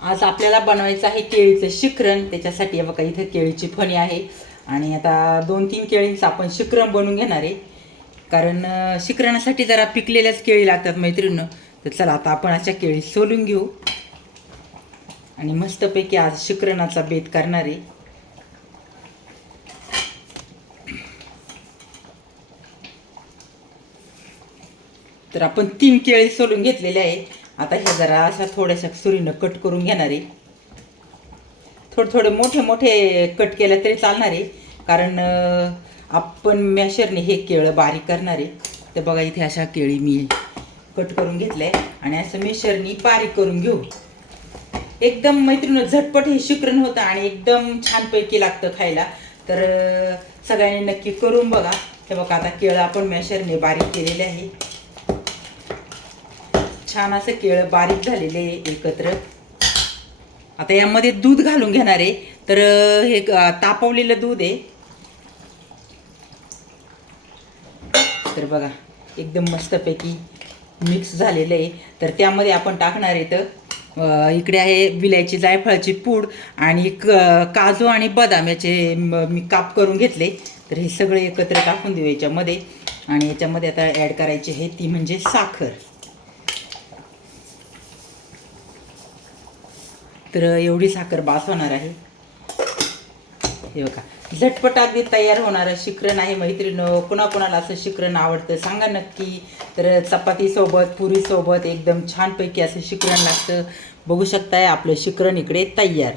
आज आपल्याला बनवायचं आहे केळीचं शिखरण. त्याच्यासाठी बघा इथे केळीची फणी आहे आणि आता 2-3 केळींचं आपण शिखरण बनवून घेणार आहे. कारण शिखरणासाठी जरा पिकलेल्याच केळी लागतात मैत्रिणींनो. तर चला आता आपण अशा केळी सोलून घेऊ आणि मस्तपैकी आज शिखरणाचा बेत करणार आहे. तर आपण 3 केळी सोलून घेतलेले आहे. आता हे जरा अशा थोड्याशा सुरीनं कट करून घेणार आहे. थोडे मोठे मोठे कट केले तरी चालणार आहे, कारण आपण मॅशरने हे केळं बारीक करणार आहे. तर बघा इथे अशा केळी मी कट करून घेतल्या आणि असं मॅशरनी बारीक करून घेऊ. एकदम मैत्रिणी झटपट हे शिखरण होतं आणि एकदम छानपैकी लागतं खायला. तर सगळ्यांनी नक्की करून बघा. हे बघा आता केळं आपण मॅशरने बारीक केलेले आहे. छान असं केळं बारीक झालेले एकत्र. आता यामध्ये दूध घालून घेणार आहे. तर हे तापवलेलं दूध आहे. तर बघा एकदम मस्तपैकी मिक्स झालेलं आहे. तर त्यामध्ये आपण टाकणार आहे तर इकडे आहे विलायची जायफळाची पूड आणि काजू आणि बदाम याचे मी काप करून घेतले. तर हे सगळे एकत्र टाकून देऊ याच्यामध्ये. आणि याच्यामध्ये आता ॲड करायची आहे ती म्हणजे साखर. तर एवढी साखर बास होणार आहे. हे बघा झटपट अगदी तयार होणारं शिखरण आहे मैत्रिणींनो. कुणाकुणाला असं शिखरण आवडतं सांगा नक्की. तर चपातीसोबत पुरीसोबत एकदम छानपैकी असं शिखरण लागतं. बघू शकताय आपलं शिखरण इकडे तयार.